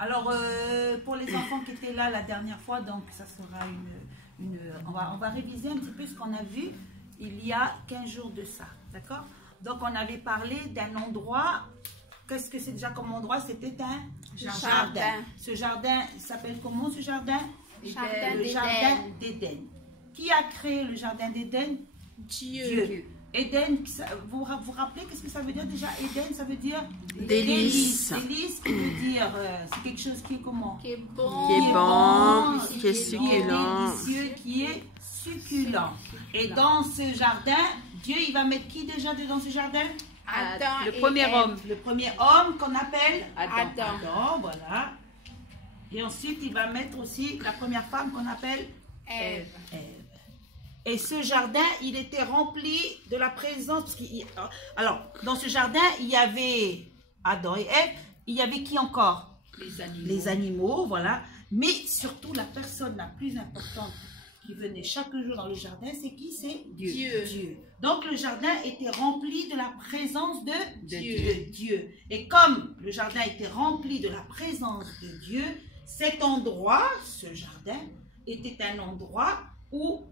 Alors, pour les enfants qui étaient là la dernière fois, donc ça sera on va réviser un petit peu ce qu'on a vu il y a 15 jours de ça, d'accord? Donc, on avait parlé d'un endroit. Qu'est-ce que c'est déjà comme endroit? C'était un jardin. Ce jardin s'appelle comment ce jardin? Le jardin d'Éden. Qui a créé le jardin d'Éden? Dieu. Éden, vous vous rappelez qu'est-ce que ça veut dire déjà? Éden, ça veut dire délice. Délice qui veut dire, c'est quelque chose qui est comment? Qui est bon. Qui est bon, qui est Qui est succulent. délicieux, qui est succulent. Et dans ce jardin, Dieu, il va mettre qui déjà dans ce jardin? Adam Le premier homme. Le premier homme qu'on appelle Adam. Adam, voilà. Et ensuite, il va mettre aussi la première femme qu'on appelle Ève. Et ce jardin, il était rempli de la présence. Alors, dans ce jardin, il y avait Adam et Ève. Il y avait qui encore? Les animaux, voilà. Mais surtout, la personne la plus importante qui venait chaque jour dans le jardin, c'est qui? C'est Dieu. Donc, le jardin était rempli de la présence de Dieu. Et comme le jardin était rempli de la présence de Dieu, cet endroit, ce jardin, était un endroit où...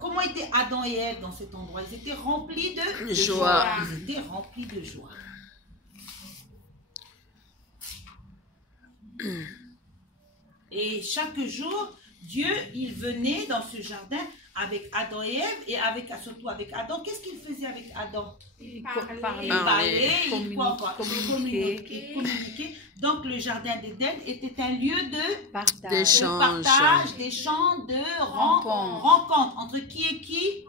Comment étaient Adam et Ève dans cet endroit? Ils étaient remplis de joie. Ils étaient remplis de joie. Et chaque jour, Dieu, il venait dans ce jardin avec Adam et Ève et surtout avec Adam. Qu'est-ce qu'il faisait avec Adam? Il parlait, il communiquait. Donc, le jardin d'Éden était un lieu de partage, d'échange, de rencontre. Entre qui et qui?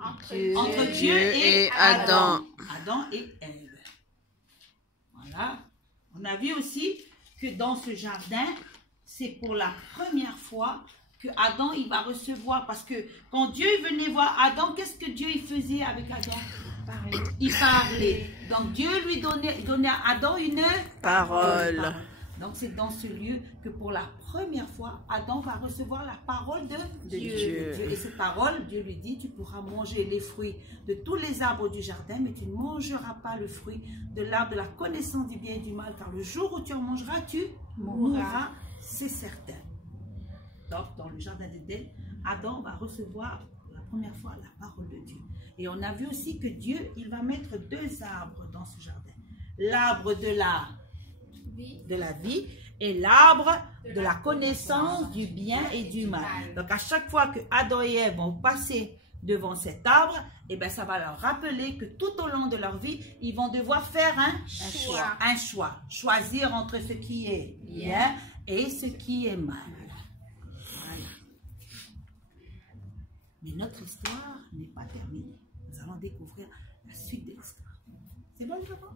Entre Dieu et Adam. Adam et Ève. Voilà. On a vu aussi que dans ce jardin, c'est pour la première fois que Adam, il va recevoir, parce que quand Dieu venait voir Adam, qu'est-ce que Dieu il faisait avec Adam? Il parlait. Donc Dieu lui donnait à Adam une parole. Donc c'est dans ce lieu que pour la première fois, Adam va recevoir la parole de Dieu. Et cette parole, Dieu lui dit, tu pourras manger les fruits de tous les arbres du jardin, mais tu ne mangeras pas le fruit de l'arbre de la connaissance du bien et du mal, car le jour où tu en mangeras, tu mourras, c'est certain. Donc, dans le jardin d'Éden, Adam va recevoir pour la première fois la parole de Dieu. Et on a vu aussi que Dieu, il va mettre deux arbres dans ce jardin. L'arbre de la vie et l'arbre de la connaissance du bien et du mal. Donc, à chaque fois que Adam et Ève vont passer devant cet arbre, et ben, ça va leur rappeler que tout au long de leur vie, ils vont devoir faire un choix. Choisir entre ce qui est bien et ce qui est mal. Mais notre histoire n'est pas terminée. Nous allons découvrir la suite de l'histoire. C'est bon, papa?